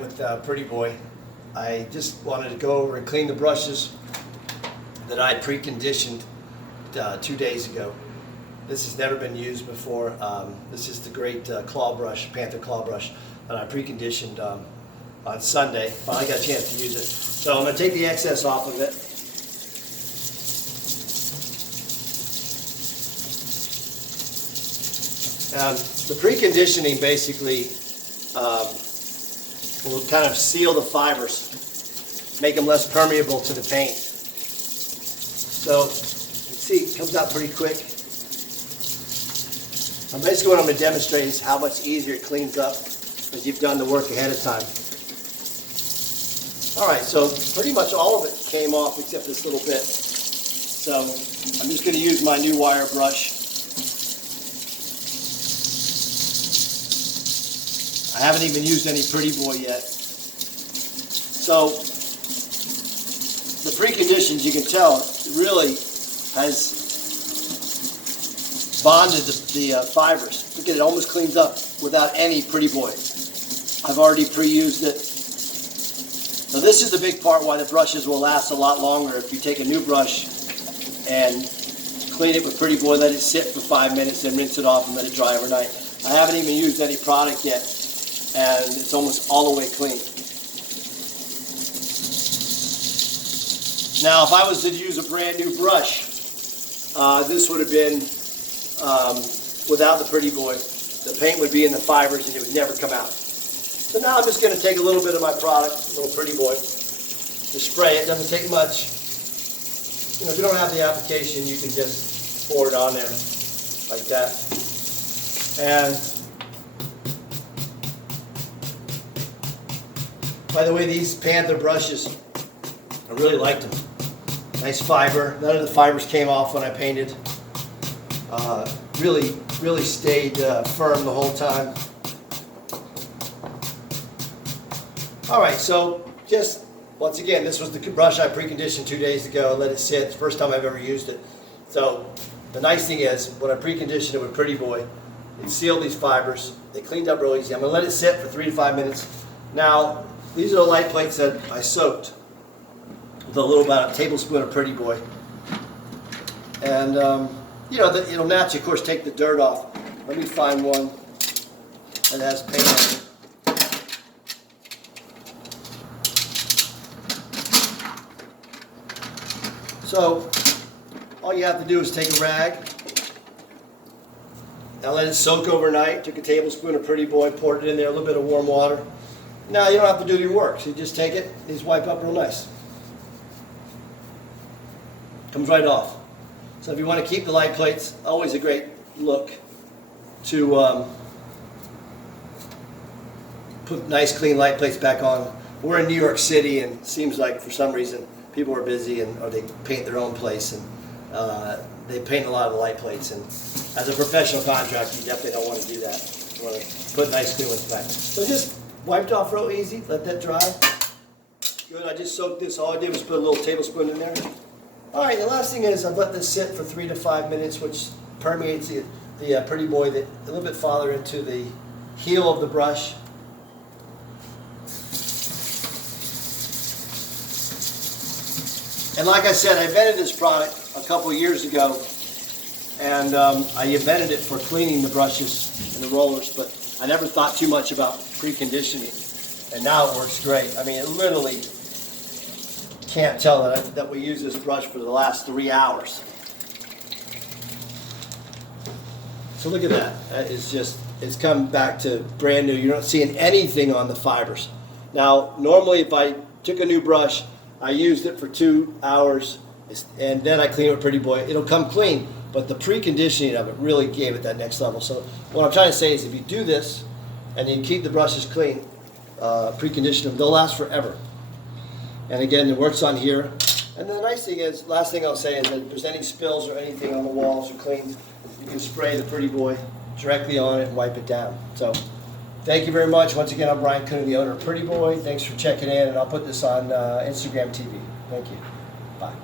With Pretty Boy, I just wanted to go over and clean the brushes that I preconditioned 2 days ago. This has never been used before. This is the great claw brush, Panther claw brush, that I preconditioned on Sunday. Finally got a chance to use it. So I'm going to take the excess off of it. The preconditioning basically will kind of seal the fibers, make them less permeable to the paint. So you can see it comes out pretty quick. Basically what I'm going to demonstrate is how much easier it cleans up because you've done the work ahead of time. Alright, so pretty much all of it came off except this little bit. So I'm just going to use my new wire brush. I haven't even used any Pretty Boy yet. So the preconditions, you can tell, it really has bonded the fibers. Look at it, almost cleans up without any Pretty Boy. I've already pre-used it. So this is the big part why the brushes will last a lot longer. If you take a new brush and clean it with Pretty Boy, let it sit for 5 minutes, then rinse it off and let it dry overnight. I haven't even used any product yet, and it's almost all the way clean. Now, if I was to use a brand new brush, this would have been without the Pretty Boy. The paint would be in the fibers and it would never come out. So now I'm just going to take a little bit of my product, a little Pretty Boy, to spray it. Doesn't take much. You know, if you don't have the application, you can just pour it on there like that. And by the way, these Panther brushes, I really liked them. Nice fiber. None of the fibers came off when I painted. Really stayed firm the whole time. Alright, so just once again, this was the brush I preconditioned 2 days ago. Let it sit. It's the first time I've ever used it. So the nice thing is, when I preconditioned it with Pretty Boy, it sealed these fibers. They cleaned up real easy. I'm going to let it sit for 3 to 5 minutes. Now, these are the light plates that I soaked with about a tablespoon of Pretty Boy. And, you know, it'll naturally, of course, take the dirt off. Let me find one that has paint on it. So, all you have to do is take a rag. Now let it soak overnight. Took a tablespoon of Pretty Boy, poured it in there, a little bit of warm water. Now you don't have to do your work, so you just take it, these wipe up real nice. Comes right off. So if you want to keep the light plates, always a great look to put nice clean light plates back on. We're in New York City and it seems like for some reason people are busy or they paint their own place and they paint a lot of the light plates, and as a professional contractor you definitely don't want to do that. You want to put nice clean ones back. So just wiped off real easy, let that dry. Good, I just soaked this. All I did was put a little tablespoon in there. Alright, the last thing is I've let this sit for 3 to 5 minutes, which permeates the Pretty Boy a little bit farther into the heel of the brush. And like I said, I invented this product a couple of years ago, and I invented it for cleaning the brushes and the rollers, but I never thought too much about preconditioning, and now it works great. I mean, it literally can't tell that we use this brush for the last 3 hours. So look at that. That is just, it's come back to brand new. You're not seeing anything on the fibers. Now, normally if I took a new brush, I used it for 2 hours, and then I clean it with Pretty Boy, it'll come clean. But the preconditioning of it really gave it that next level. So what I'm trying to say is if you do this, and you keep the brushes clean, precondition them, they'll last forever. And again, it works on here. And the nice thing is, last thing I'll say is that if there's any spills or anything on the walls or cleans, you can spray the Pretty Boy directly on it and wipe it down. So thank you very much. Once again, I'm Brian Cooney, the owner of Pretty Boy. Thanks for checking in, and I'll put this on Instagram TV. Thank you. Bye.